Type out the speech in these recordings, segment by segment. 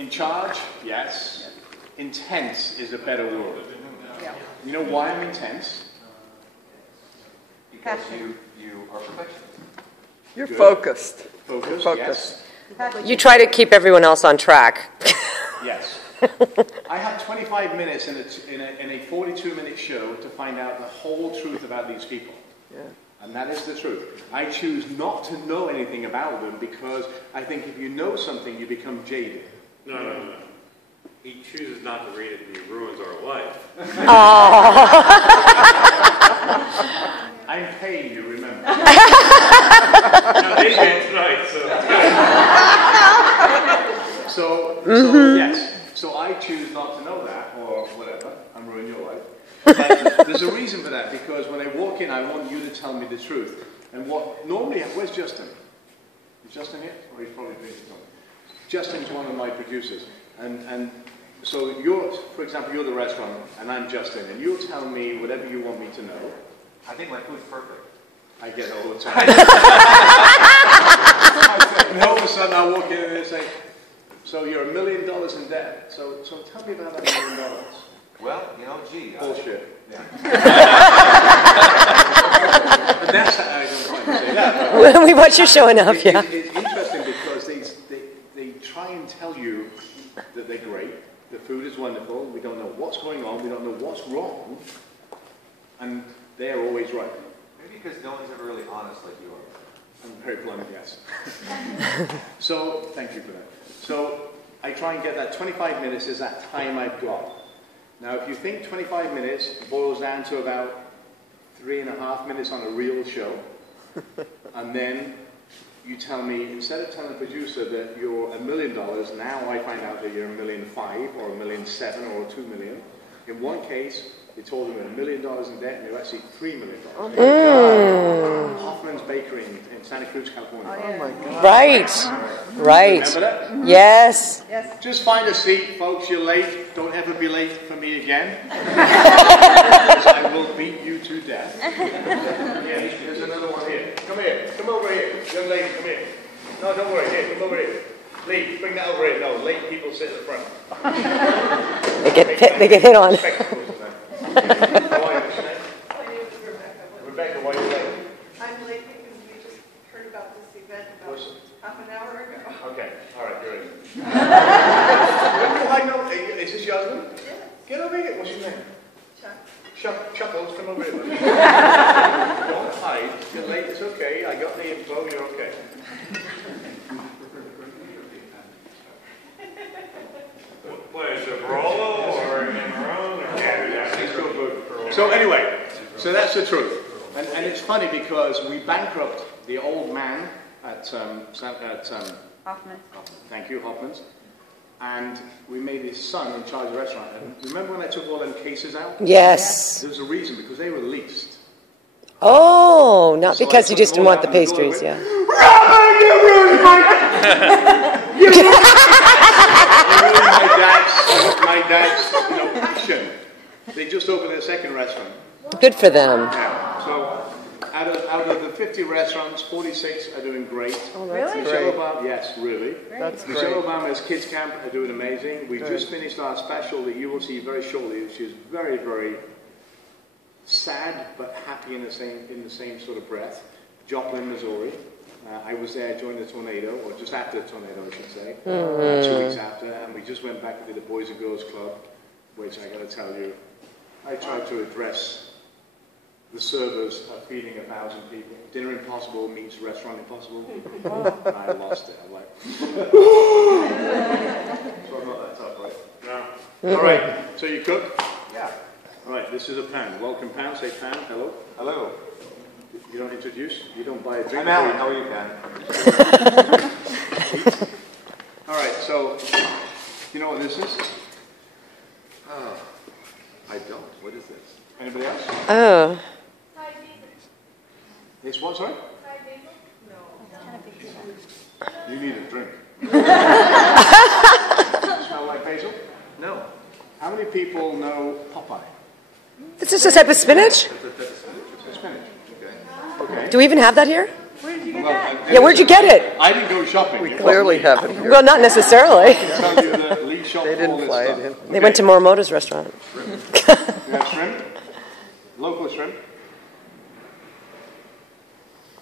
In charge, yes. Intense is a better word. Yeah. You know why I'm intense? Because you are perfectionist. You're Good. focused. Focus, Focus. yes. You try to keep everyone else on track. Yes. I have 25 minutes in a 42-minute show to find out the whole truth about these people. Yeah. And that is the truth. I choose not to know anything about them because I think if you know something, you become jaded. No. He chooses not to read it and he ruins our life. I'm paying you, remember. No, they did tonight, So yes. So I choose not to know that, or whatever, and ruin your life. But there's a reason for that, because when I walk in, I want you to tell me the truth. And what normally, where's Justin? Is Justin here? Or he's probably busy. Justin's one of my producers. And so you're, for example, you're the restaurant, and I'm Justin, and you'll tell me whatever you want me to know. I think my food's perfect. I get it all the time. And all of a sudden I walk in and they say, so you're $1 million in debt. So tell me about that $1 million. Well, you know, gee. Bullshit. Yeah. But that's how I don't quite say that. We watch you showing up, yeah. It's interesting because they try and tell you that they're great. The food is wonderful. We don't know what's going on. We don't know what's wrong. And they are always right. Maybe because no one's ever really honest like you are. I'm very blunt, yes. So, thank you for that. So, I try and get that 25 minutes is that time I've got. Now, if you think 25 minutes boils down to about 3.5 minutes on a real show, and then you tell me, instead of telling the producer that you're $1 million, now I find out that you're $1.5 million, or $1.7 million, or $2 million. In one case, they told them $1 million in debt, and they're actually $3 million. Hoffman's Bakery in Santa Cruz, California. Oh my God. Right. Remember that? Yes. Just find a seat, folks. You're late. Don't ever be late for me again. Because I will beat you to death. Yeah, there's another one here. Come here. Come over here. Young lady, come here. No, don't worry. Here, come over here. Lee, bring that over here. No, late people sit at the front. They get hit on. How are you, what's your name? My name is Rebecca. Rebecca, why are you late? I'm late because we just heard about this event about half an hour ago. Okay, all right, good. I know. Is this your husband? Yeah. Get over here. What's your name? Chuck. Chuckles, come over here. Buddy. Don't hide. You're late. It's okay. I got the info. You're okay. What is it, Barolo or Cameron or Canada? So anyway, so that's the truth. And it's funny because we bankrupt the old man at Hoffman. thank you, Hoffman's. And we made his son in charge of the restaurant. And remember when I took all them cases out? Yes. There was a reason, because they were leased. Oh, not So because I you took just didn't all want the out and pastries, went, yeah. Robert, you ruined my dad's passion. They just opened a second restaurant. Good for them. Yeah. So out of the 50 restaurants, 46 are doing great. Oh, that's Michelle great. Obama, yes, really. That's Michelle great. Obama's Kids Camp are doing amazing. We just finished our special that you will see very shortly, which is very, very sad but happy in the same sort of breath. Joplin, Missouri. I was there during the tornado, or just after the tornado, I should say. 2 weeks after, and we just went back to the Boys and Girls Club, which I got to tell you, I tried to address. The servers are feeding 1,000 people. Dinner Impossible meets Restaurant Impossible. And I lost it. I'm like, so I'm not that tough, right? No. All right. So you cook? Yeah. All right. This is a Pam. Welcome, Pam. Say Pam. Hello. Hello. You don't introduce? You don't buy a drink? I'm Alan. How are you, Pam? All right. So, you know what this is? Oh, I don't. What is this? Anybody else? Oh. It's what, sorry? You need a drink. Smell like basil? No. How many people know Popeye? This is a type of spinach? It's spinach. Okay. Okay. Do we even have that here? Really? did you get Well, that? Yeah, where'd you get it? I didn't go shopping. We It clearly wasn't me. haven't here. Well, not necessarily. I tell you that Lee shopped They all didn't this fly stuff. it in. They went to Morimoto's restaurant. We have shrimp, local shrimp,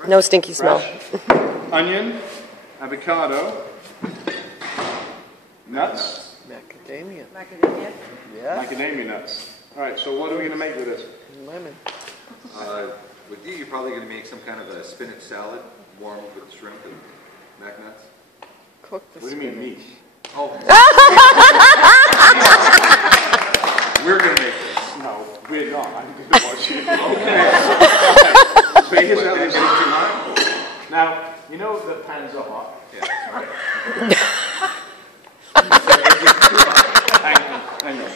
No stinky smell. fresh, onion, avocado, nuts, Macadamia. Macadamia. Yeah. macadamia nuts. All right, so what are we going to make with this? Lemon. With you, you're probably going to make some kind of a spinach salad, warm with shrimp and mac nuts. Cook the What do you mean, spinach. me? Oh. We're going to make this. No, we're not. I'm going to watch it. So here's how this is. Now, you know the pans are hot. Yeah, sorry. Hang on.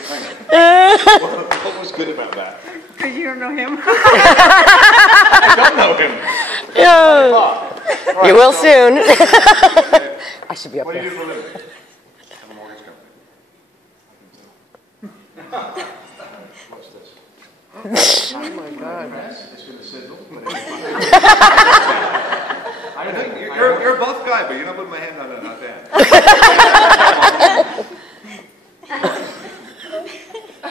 What was good about that? Because you don't know him. I don't know him. Yeah. Right, You will so soon. I should be up What do you there. do for a living? Have a mortgage company. What's this? Oh my God. It's going to sizzle. I know you're a buff guy, but you're not putting my hand on it, not that.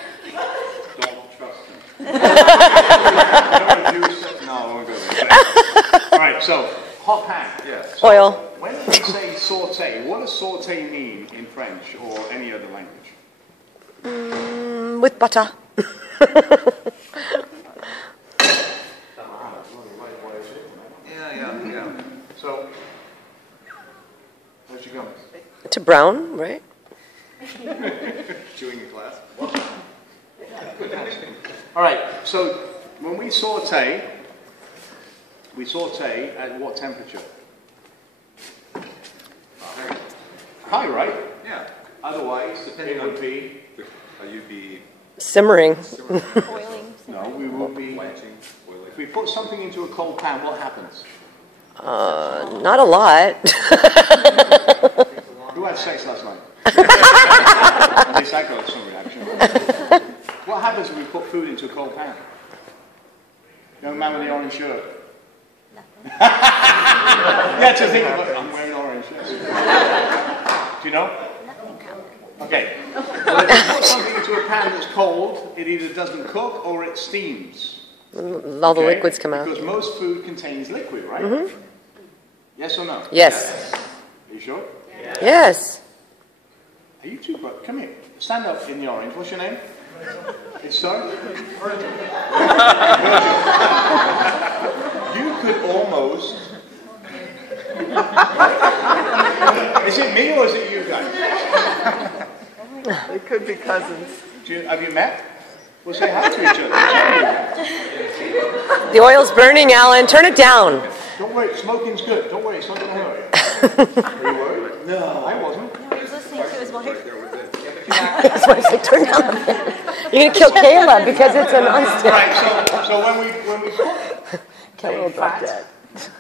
Don't trust him. No, I won't go there. All right, so hot pan. Yes. Oil. When we say saute, what does saute mean in French or any other language? With butter. Yeah. So, where's she going? To brown, right? Chewing in class. All right, so when we saute at what temperature? High, right? Yeah. Otherwise, Depending it on- would be, You'd be Simmering. no, we will be, blanching, boiling. if we put something into a cold pan, what happens? Not a lot. Who had sex last night? At least I got some reaction. What happens when we put food into a cold pan? Young man with the orange shirt. Yeah, to think about it. I'm wearing orange. Yes. Do you know? Okay. Well, if you put something into a pan that's cold, it either doesn't cook or it steams. All the Okay? liquids come out. Because most food contains liquid, right? Yes or no? Yes. Are you sure? Yes. Are you two, bro? Come here. Stand up in the orange. What's your name? It's so? You could almost... Is it me or is it you guys? They could be cousins. Have you met? We'll say hi to each other. The oil's burning, Alan. Turn it down. Don't worry, smoking's good. Don't worry, it's not going to hurt you. Are you worried? No. I wasn't. No, he was listening to his wife. That's why I said turn down the fan. You're going to kill Kayla because it's a non-stick. Right, so when we put Kayla will drop dead.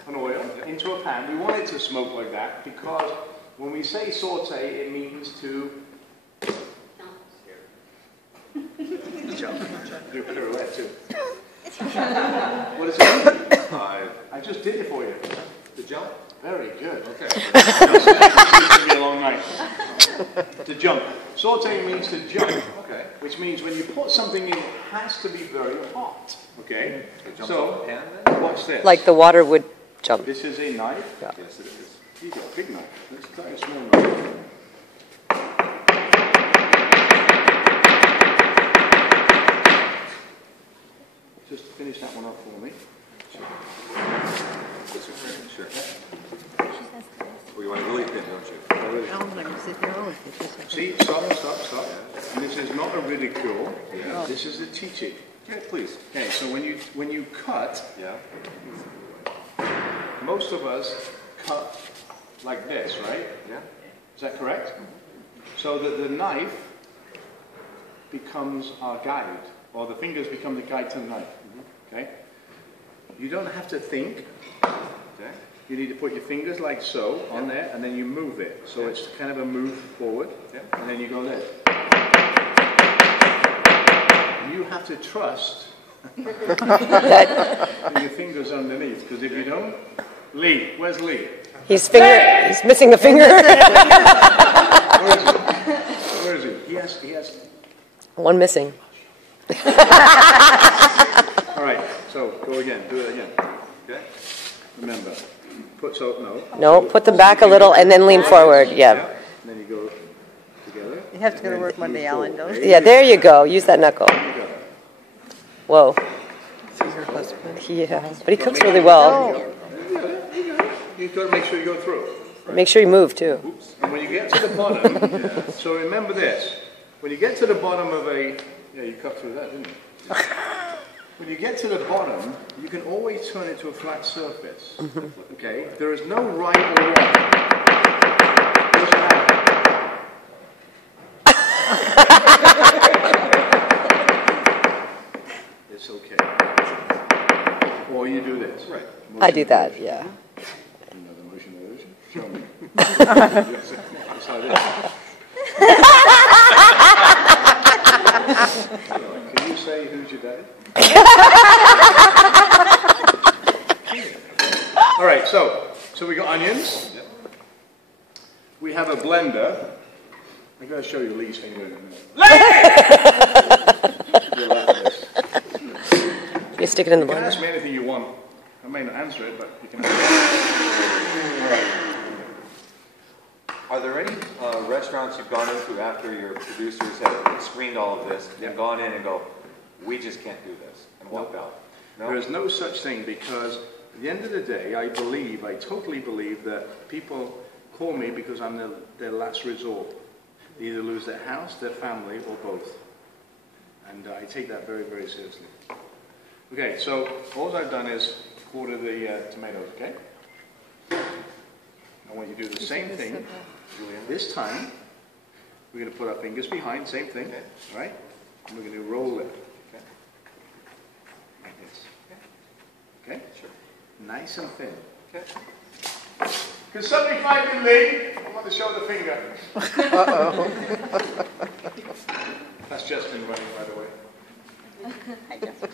an oil into a pan, we want it to smoke like that because when we say saute, it means to do a pirouette too. What does it mean? I just did it for you. To jump? Very good. Okay. It's going to be a long night. To jump. Saute means to jump. Okay. Which means when you put something in, it has to be very hot. Okay? It jumps off So, the pan then? watch this. Like the water would jump. This is a knife. Yes, it is. You've got a big knife. Let's try a small knife. Just finish that one up for me. This one right? Sure. Well, you want it really thin, don't you? See, stop. And this is not a ridicule. Yeah. This is a teaching. Yeah, please. Okay, so when you cut, Yeah. most of us cut like this, right? Yeah. Is that correct? So that the knife becomes our guide, or the fingers become the guide to the knife. Okay? You don't have to think. Okay. You need to put your fingers like so on there, and then you move it. So it's kind of a move forward, and then you go there. You have to trust that your fingers underneath, because if you don't, Lee, where's Lee? He's missing a finger. Where is he? He has. One missing. All right, so go again. Do it again. Okay. Remember, no. No, put them back a little and then lean forward. Yeah. And then you go together. You have to go to work Monday, Alan, don't you? Yeah, there you go. Use that knuckle. Whoa. See her husband. Yeah, but he cooks really well. You've got to make sure you go through. Make sure you move too. And when you get to the bottom, so remember this. When you get to the bottom of you cut through that, didn't you? When you get to the bottom, you can always turn it to a flat surface. Okay? There is no right or wrong. Doesn't matter. It's okay. Or you do this. Right. I do that, yeah. Another motion illusion. Show me. That's how it is. Can you say who's your dad? All right, so we got onions. Yep. We have a blender. I'm going to show you Lee's finger in a minute. You'll laugh at this. You stick it in the You can blender. ask me anything you want. I may not answer it, but you can. Are there any restaurants you've gone into after your producers have screened all of this and gone in and go, we just can't do this, and walked out? No? There is no such thing, because at the end of the day, I totally believe that people call me because I'm their last resort. They either lose their house, their family, or both. And I take that very, very seriously. Okay, so all I've done is quarter the tomatoes, okay? I want you to do the same thing. This time, we're going to put our fingers behind, same thing, okay. Right? And we're going to roll it. Okay. Like this. Okay? Sure. Nice and thin. Okay. Can somebody find me, Lee? I want to show the finger. Uh-oh. That's Justin running, by the way. Hi, Justin.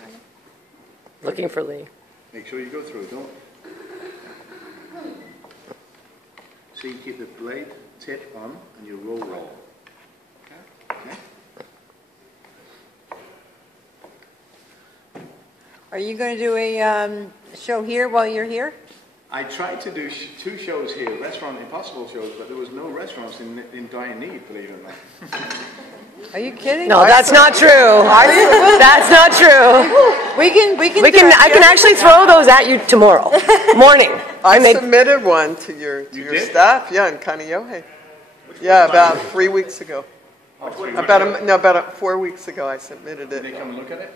Looking for Lee. Make sure you go through, don't. So you keep the blade tip on and you roll. Okay? Are you going to do a show here while you're here? I tried to do 2 shows here, Restaurant Impossible shows, but there was no restaurants in dire need, believe it or not. Are you kidding? No, that's not true. That's not true. We can. I can actually throw those at you tomorrow morning. I submitted one to your staff, yeah, in Kaneohe. Yeah, about 3 weeks ago. About 4 weeks ago I submitted it. Did they come look at it?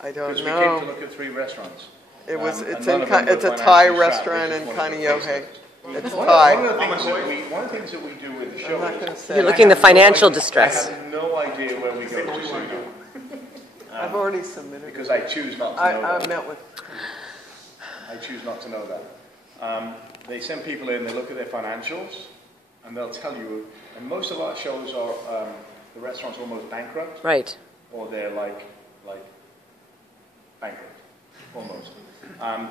I don't Because we know. came to look at 3 restaurants. It's a Thai restaurant in Kaneohe. It's Thai. One of the things that we do with the show is You're looking at the financial distress. I have no idea where we go to see. I've already submitted it. Because I choose not to know that. I choose not to know that. They send people in, they look at their financials, and they'll tell you, and most of our shows are, the restaurant's almost bankrupt. Right. Or they're like bankrupt, almost.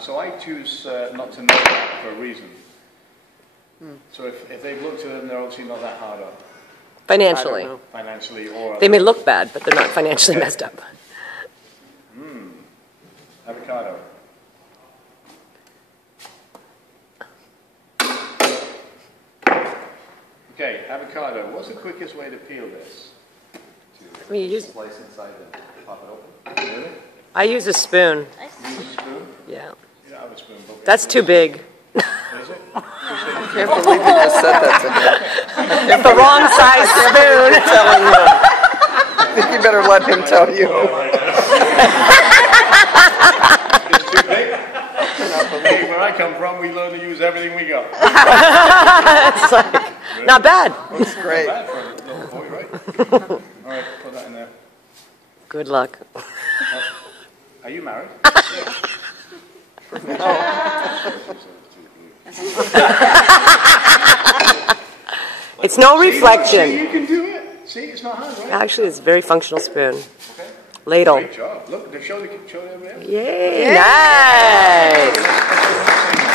So I choose not to know that for a reason. So if they've looked at them, they're obviously not that hard up. Financially. Financially, or... They may look bad, but they're not financially messed up. Avocado. Okay, avocado. What's the quickest way to peel this? I mean, you use, Slice inside and pop it open. Really? I use a spoon. Use a spoon? Yeah. You don't have a spoon, but... That's too big. Is it? I can't believe you just said that to him. It's the wrong size spoon. Telling him. I think you better let him tell you. It's too big? Hey, where I come from, we learn to use everything we got. It's like, not bad. Looks great. Not bad for a little boy, right? All right, put that in there. Good luck. Are you married? It's no See, reflection. you can do it. See, it's not hard, right? Actually, it's a very functional spoon. Okay. Ladle. Great job. Look, they showed it over there. Yay! Nice.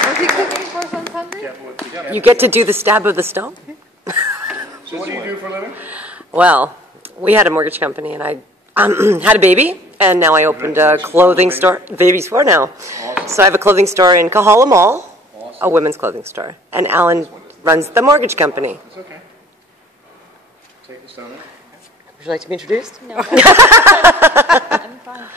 Was he cooking for us on Sunday? You get to do the stab of the stone? So what do you do for a living? Well, we had a mortgage company, and I had a baby, and now I opened a clothing store. The baby's 4 now. Awesome. So I have a clothing store in Kahala Mall, Awesome. a women's clothing store. And Alan runs the mortgage company. It's okay. Take the stone. Would you like to be introduced? No. I'm fine.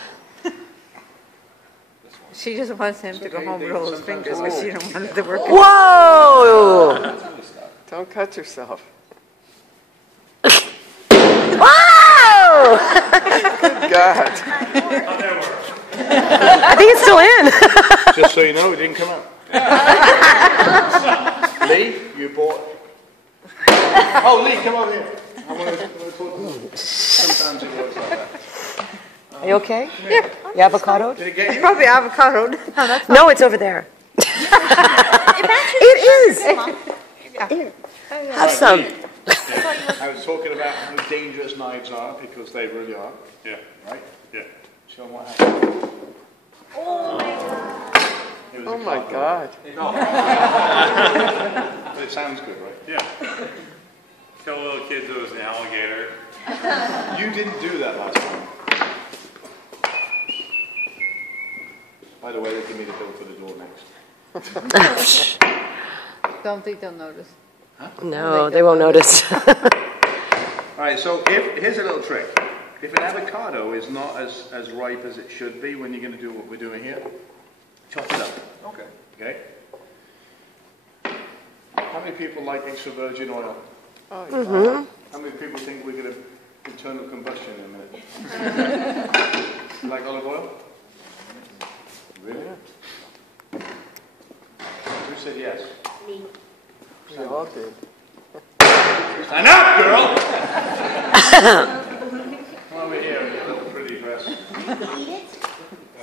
She just wants him to go home and roll his fingers, but she don't want him to work. Whoa! Don't cut yourself. Wow! Good God. How'd that work? I think it's still in. Just so you know, it didn't come out. Lee, you bought. Oh, Lee, come on here. I want to talk to you. Sometimes it works like that. Are you okay? Yeah. You avocado? Did it get you? Probably avocado. No, that's No, it's over there. It is. Have some. I was talking about how dangerous knives are, because they really are. Yeah. Right? Yeah. Show them what happened. Oh my God. It was Oh a my cardboard. God. But it sounds good, right? Yeah. Tell little kids it was an alligator. You didn't do that last time. By the way, they give me the bill for the door next. Don't think they'll notice. No, they won't notice. All right, so here's a little trick. If an avocado is not as ripe as it should be when you're going to do what we're doing here, chop it up. Okay. Okay? How many people like extra virgin oil? Oh, How many people think we're going to internal combustion in a minute? You like olive oil? Really? Who said yes? Me. we all did. Stand up, girl! Come over here in your little pretty dress. Eat it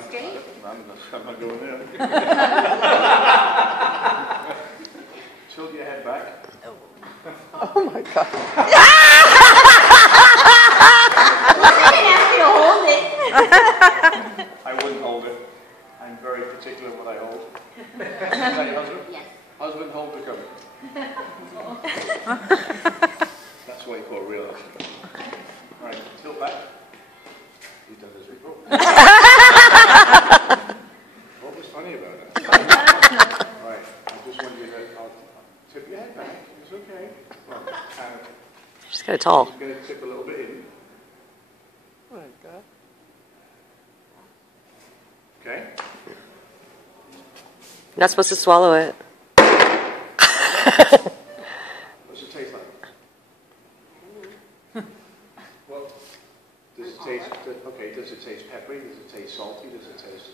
straight. I'm not going there. Tilt your head back. Oh my God. I didn't ask you to hold it. I wouldn't hold it. I'm very particular what I hold. Is that your husband? Yes. Husband, hold the cover. That's what you call a real husband. All right, tilt back. You've done this before. What was funny about that? All right, I just want you to tip your head back. It's okay. Well, kind of. She's kind of tall. Just going to tip a little bit in. Oh my God. Okay. You're not supposed to swallow it. What's it taste like? Well, does it taste, okay, does it taste peppery? Does it taste salty? Does it taste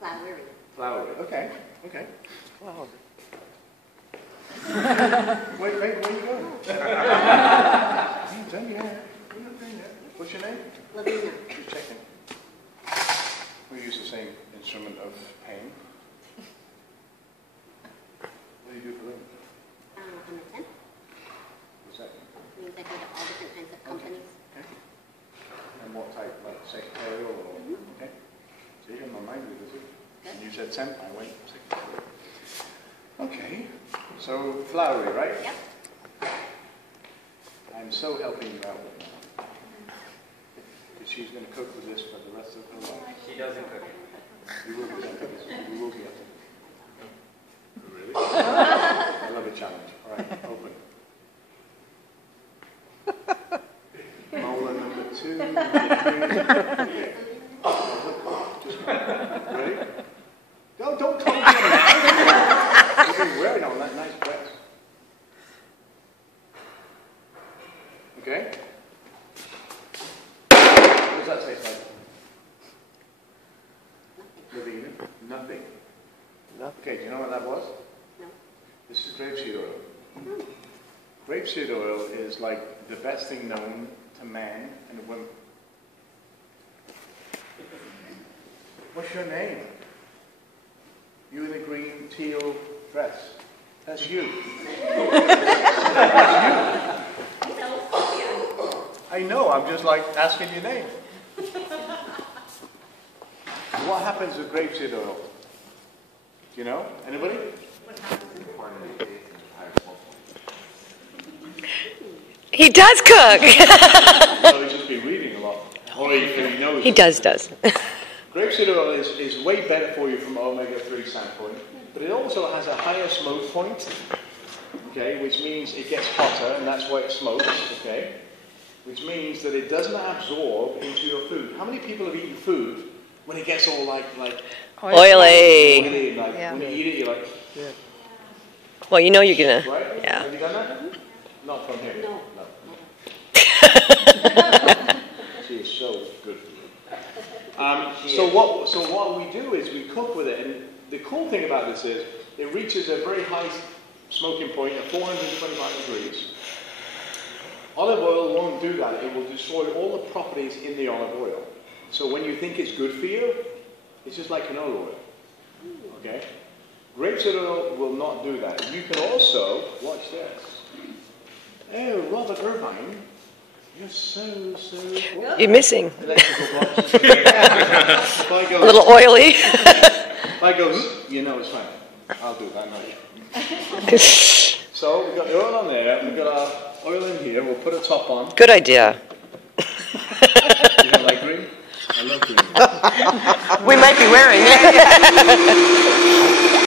Floury. floury? Okay, okay. Wow. Wait, where you going? You're done yet. We're not done yet. What's your name? Lavina. Just checking. We use the same instrument of pain. What do you do for them? I'm a temp. What's that? Means I go to all different kinds of companies. Okay. And what type? Like secretarial or? Okay. See, I'm not minded, is it? And you said temp, I went secretarial. Okay. So floury, right? Yep. I'm so helping you out with that. Because she's going to cook with this for the rest of her life. She doesn't cook it. You will be after this. You will be after this. Really? I love a challenge. All right, open. Molar number 2. Okay. Just ready? Don't close your mouth. You've been wearing all that nice dress. Okay? What does that taste like? Lavina? Nothing. Okay, do you know what that was? No. This is grapeseed oil. Grapeseed oil is like the best thing known to man and women. What's your name? You in the green teal dress. That's you. That's you. I know, I'm just like asking your name. what happens with grapeseed oil? Do you know? Anybody? He does cook. Oh, he's just been reading a lot. Or he knows. He does. Grapeseed oil is way better for you from omega-3 standpoint, but it also has a higher smoke point, okay, which means it gets hotter, and that's why it smokes, okay, which means that it doesn't absorb into your food. How many people have eaten food when it gets all like Oily. like Yeah. when you eat it, you're like, Well, you know you're gonna. right? Yeah. Have you done that? Not from here. No. She is so good for you. So what we do is we cook with it, and the cool thing about this is it reaches a very high smoking point of 425 degrees. Olive oil won't do that. It will destroy all the properties in the olive oil. So when you think it's good for you, it's just like canola oil. Okay? Grapeseed oil will not do that. You can also, watch this. Oh, Robert Irvine, you're so well. You're missing. Electrical blocks. If I go, A little oily. if I go, you know it's fine. I'll do that, not you. So we've got the oil on there, we've got our oil in here, we'll put a top on. Good idea. You don't like green? I love green. We might be wearing it.